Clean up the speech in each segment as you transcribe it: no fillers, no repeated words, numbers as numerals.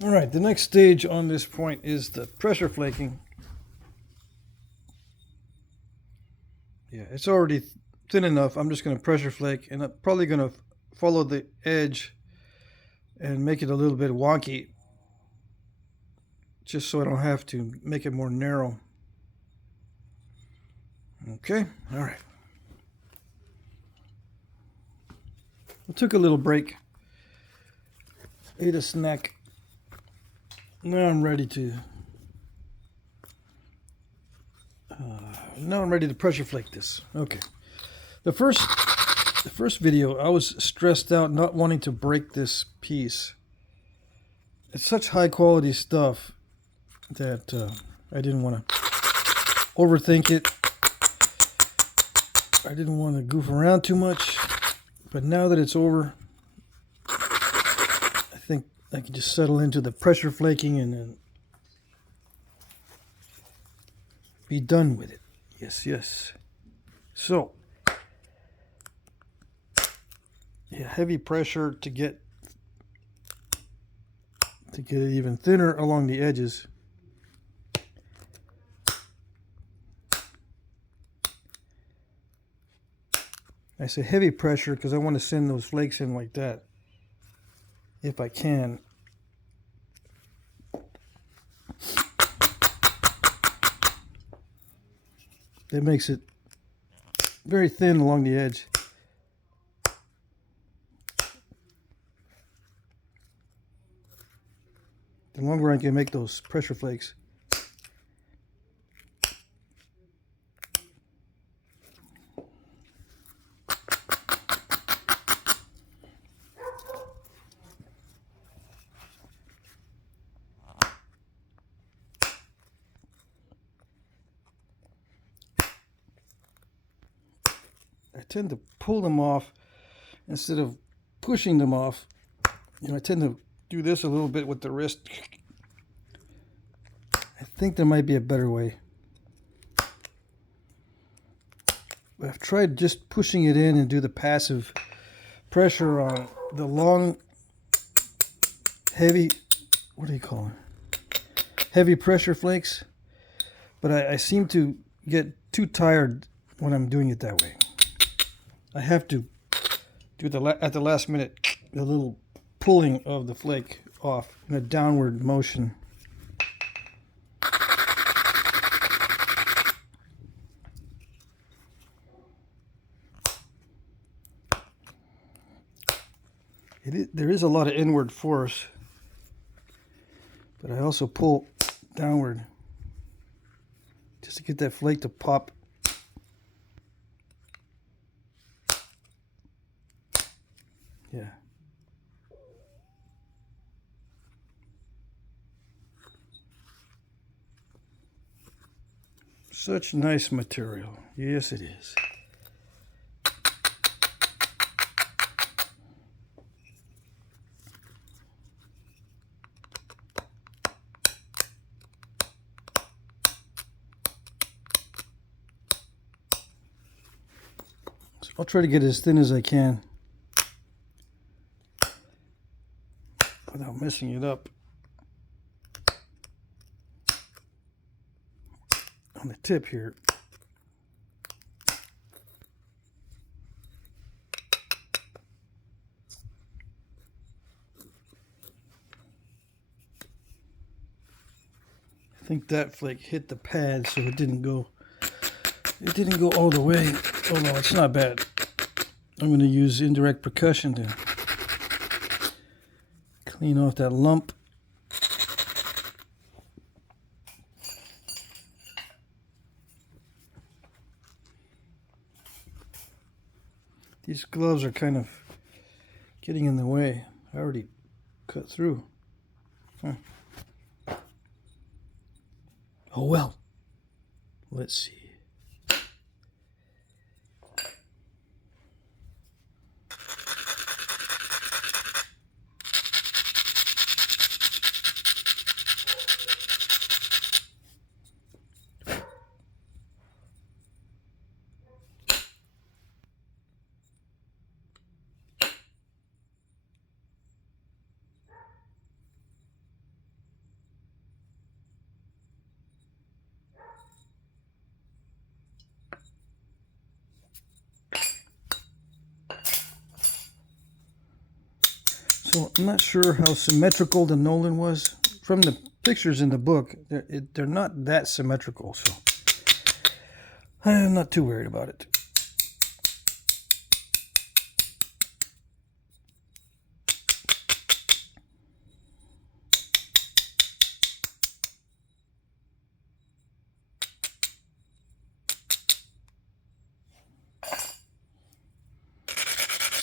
All right, the next stage on this point is the pressure flaking. Yeah, it's already thin enough. I'm just going to pressure flake, and I'm probably going to follow the edge and make it a little bit wonky, just so I don't have to make it more narrow. Okay, all right. I took a little break, ate a snack. Now I'm ready to. Now I'm ready to pressure flake this. Okay. The first video, I was stressed out, not wanting to break this piece. It's such high quality stuff that I didn't want to overthink it. I didn't want to goof around too much. But now that it's over, I think I can just settle into the pressure flaking and then be done with it. Yes, yes. So, yeah, heavy pressure to get it even thinner along the edges. I say heavy pressure because I want to send those flakes in like that, if I can. That makes it very thin along the edge. The longer I can make those pressure flakes. I tend to pull them off instead of pushing them off. You know, I tend to do this a little bit with the wrist. I think there might be a better way. I've tried just pushing it in and do the passive pressure on the long, heavy, what do you call it? Heavy pressure flakes. But I seem to get too tired when I'm doing it that way. I have to do at the last minute a little pulling of the flake off in a downward motion. There is a lot of inward force, but I also pull downward just to get that flake to pop. Yeah. Such nice material. Yes, it is. So I'll try to get as thin as I can without messing it up. On the tip here. I think that flake hit the pad, so it didn't go all the way. Oh no, it's not bad. I'm going to use indirect percussion to clean off that lump. These gloves are kind of getting in the way. I already cut through. Huh. Oh well. Let's see. So I'm not sure how symmetrical the Nolan was. From the pictures in the book, they're not that symmetrical, so I'm not too worried about it.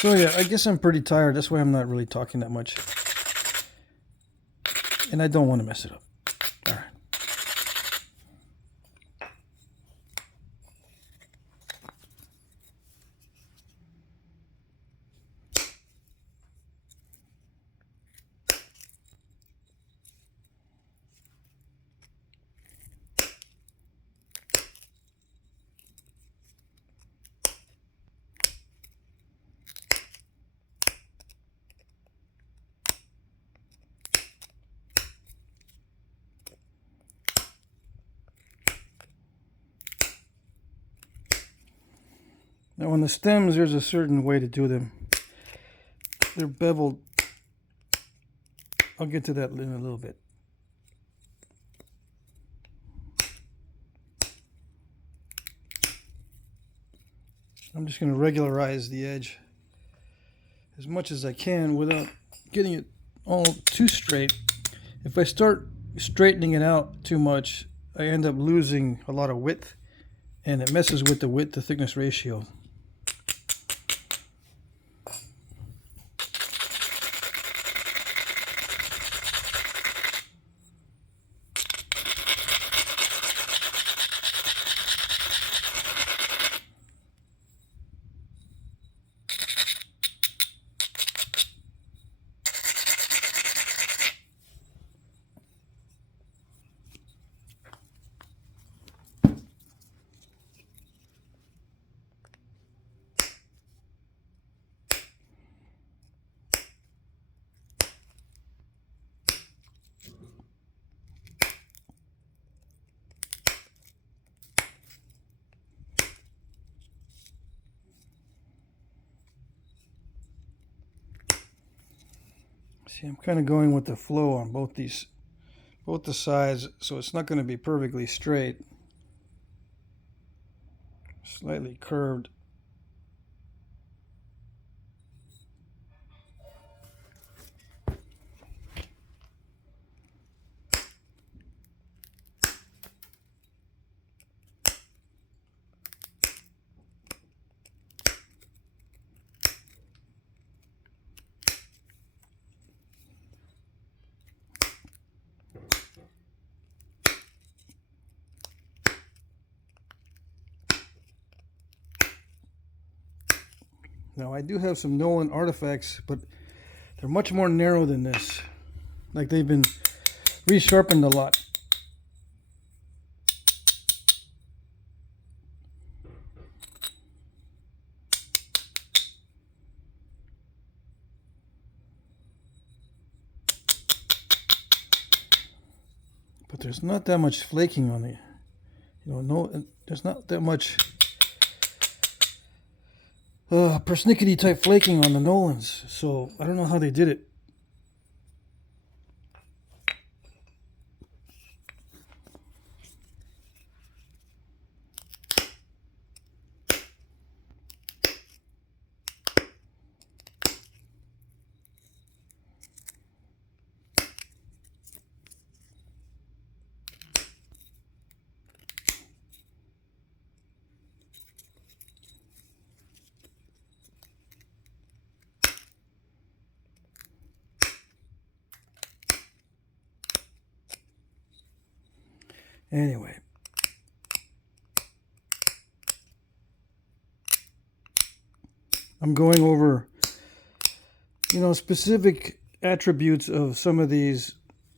So yeah, I guess I'm pretty tired. That's why I'm not really talking that much. And I don't want to mess it up. All right. Now on the stems, there's a certain way to do them. They're beveled. I'll get to that in a little bit. I'm just going to regularize the edge as much as I can without getting it all too straight. If I start straightening it out too much, I end up losing a lot of width, and it messes with the width to thickness ratio. See, I'm kind of going with the flow on both the sides, so it's not going to be perfectly straight. Slightly curved. Now I do have some Nolan artifacts, but they're much more narrow than this. Like they've been resharpened a lot. But there's not that much flaking on it. There's not that much persnickety type flaking on the Nolans, so I don't know how they did it. Anyway, I'm going over, specific attributes of some of these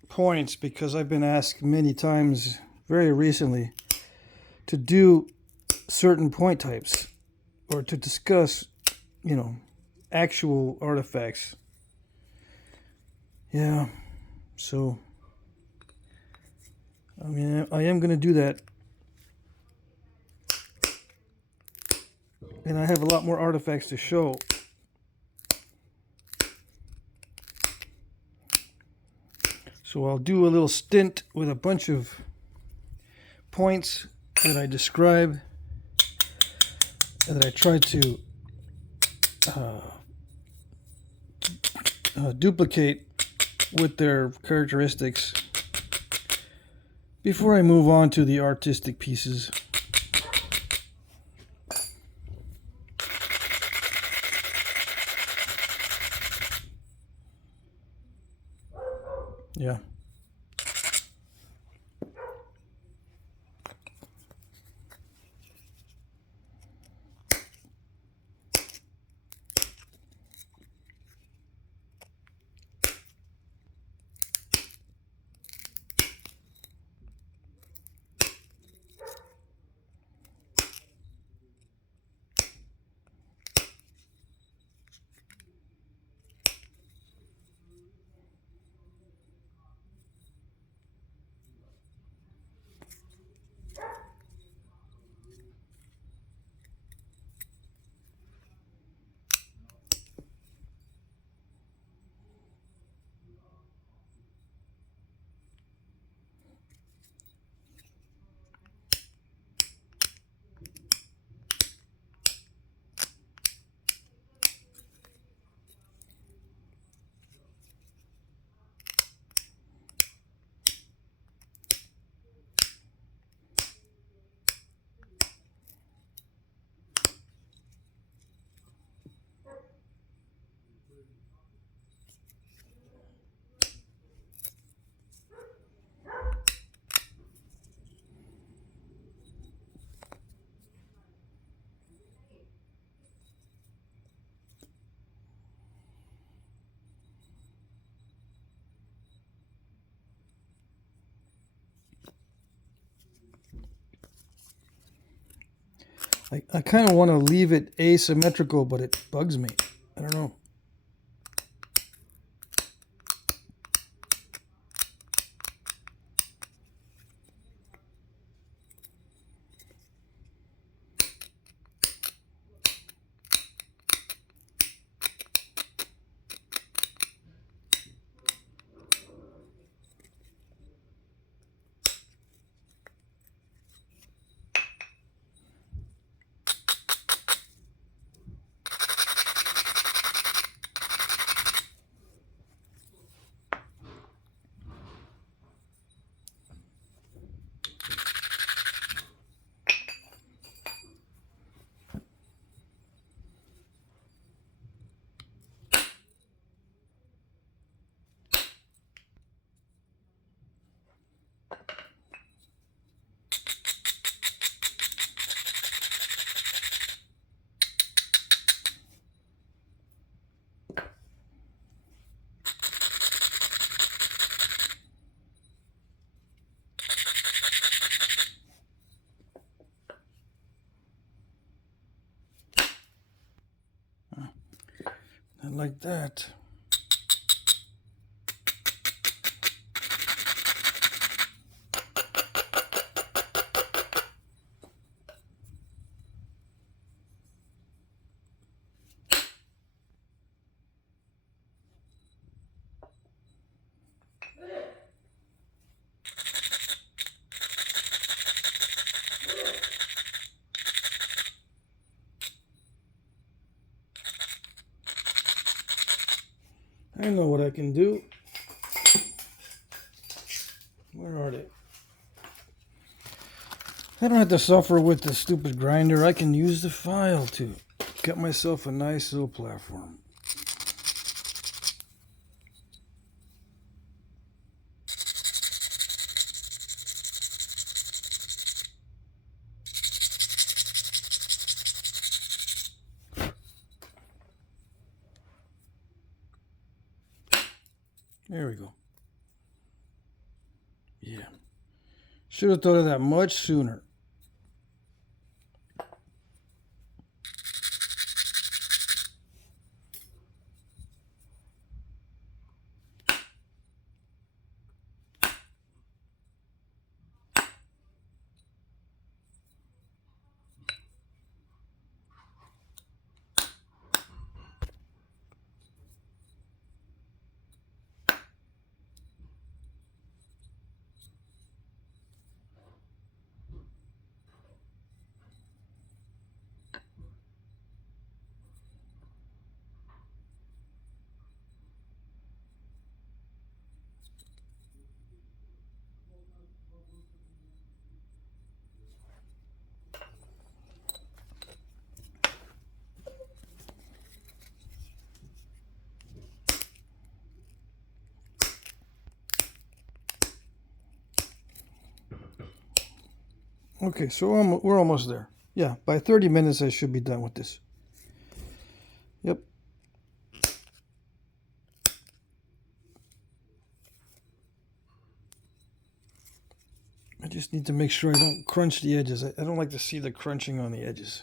points because I've been asked many times very recently to do certain point types or to discuss, actual artifacts. Yeah, so I am going to do that. And I have a lot more artifacts to show. So I'll do a little stint with a bunch of points that I describe and that I try to duplicate with their characteristics before I move on to the artistic pieces. Yeah. I kind of want to leave it asymmetrical, but it bugs me. I don't know. Not like that. I know what I can do. Where are they? I don't have to suffer with the stupid grinder. I can use the file to get myself a nice little platform. There we go. Yeah. Should have thought of that much sooner. Okay, so we're almost there. Yeah, by 30 minutes I should be done with this. Yep. I just need to make sure I don't crunch the edges. I don't like to see the crunching on the edges.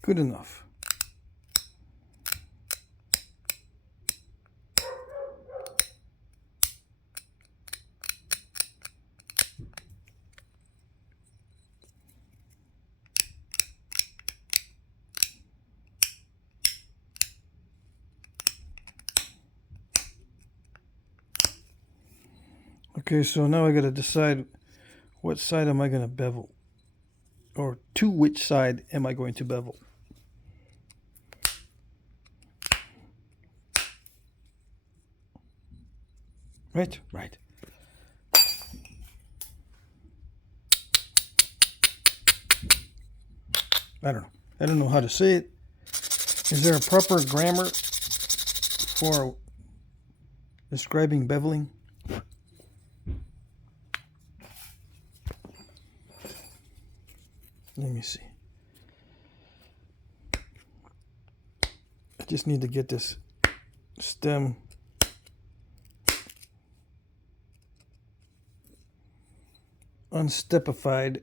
Good enough. Okay, so now I got to decide what side am I going to bevel, or to which side am I going to bevel. Right, right. I don't know. I don't know how to say it. Is there a proper grammar for describing beveling? Let me see. I just need to get this stem unstepified.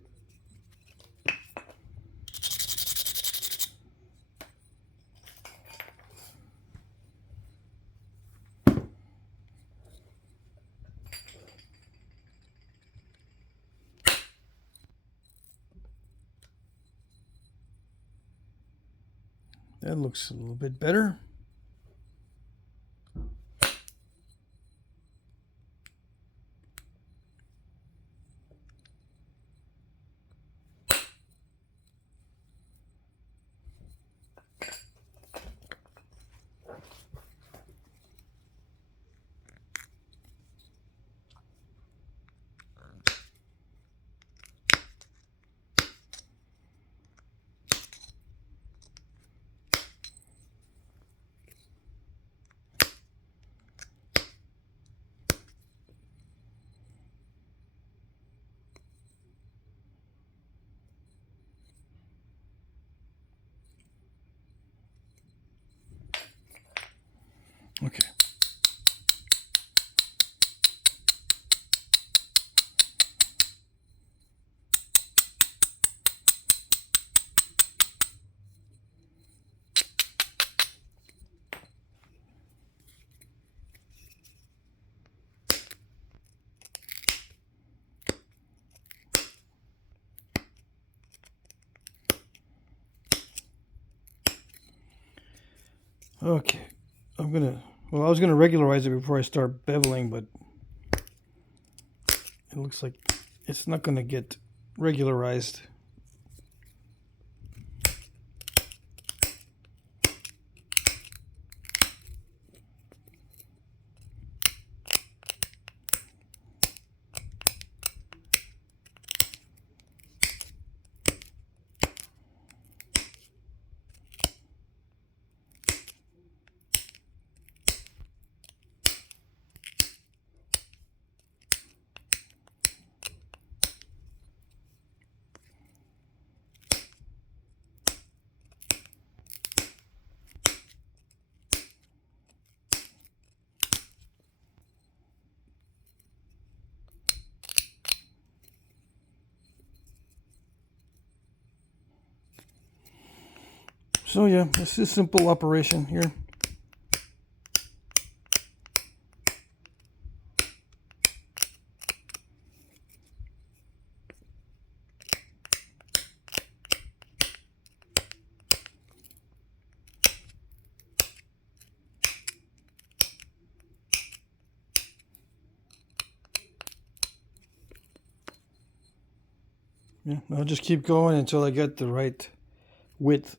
That looks a little bit better. Okay. Okay. I was gonna regularize it before I start beveling, but it looks like it's not gonna get regularized. So yeah, this is a simple operation here. Yeah, I'll just keep going until I get the right width.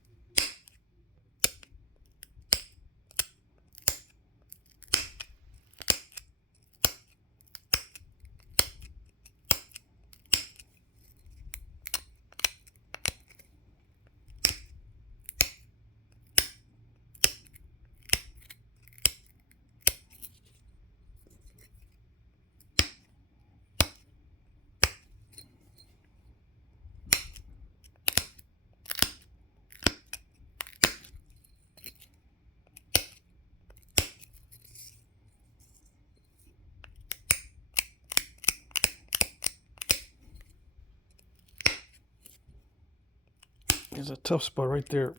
There's a tough spot right there.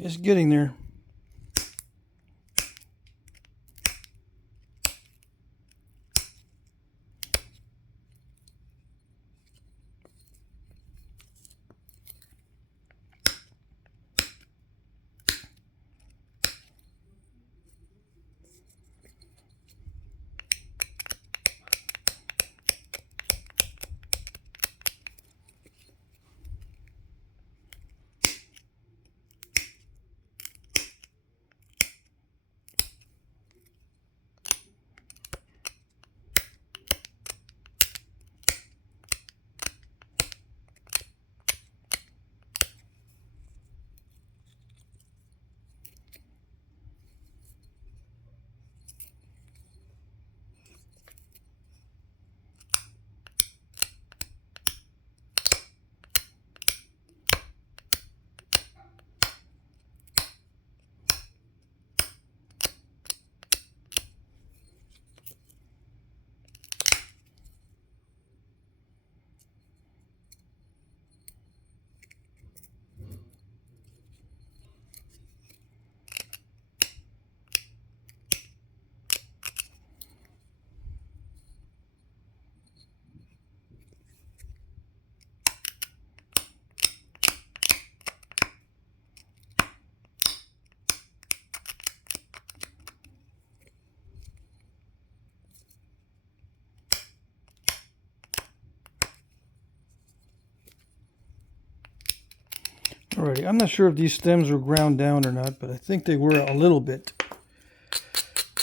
It's getting there. Alrighty, I'm not sure if these stems were ground down or not, but I think they were a little bit.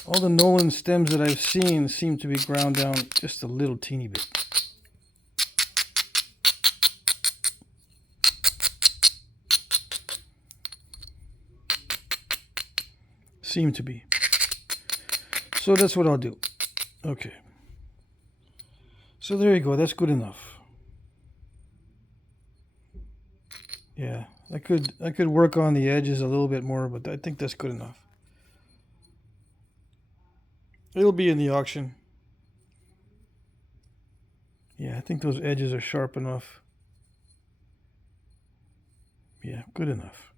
All the Nolan stems that I've seen seem to be ground down just a little teeny bit. Seem to be. So that's what I'll do. Okay. So there you go, that's good enough. Yeah, I could work on the edges a little bit more, but I think that's good enough. It'll be in the auction. Yeah, I think those edges are sharp enough. Yeah, good enough.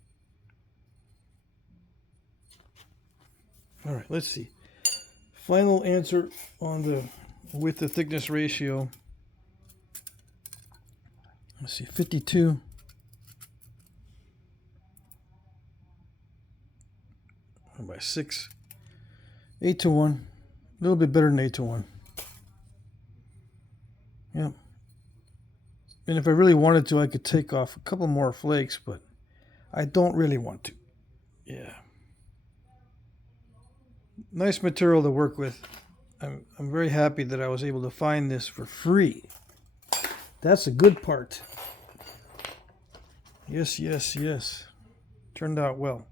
All right, let's see. Final answer on the width to thickness ratio. Let's see, 52. By 6. 8 to 1. A little bit better than 8 to 1. Yeah. And if I really wanted to, I could take off a couple more flakes, but I don't really want to. Yeah. nice material to work with. I'm very happy that I was able to find this for free. That's a good part. Yes, yes, yes. Turned out well.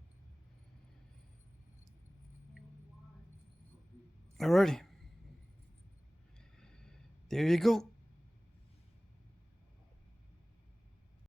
Alrighty. There you go.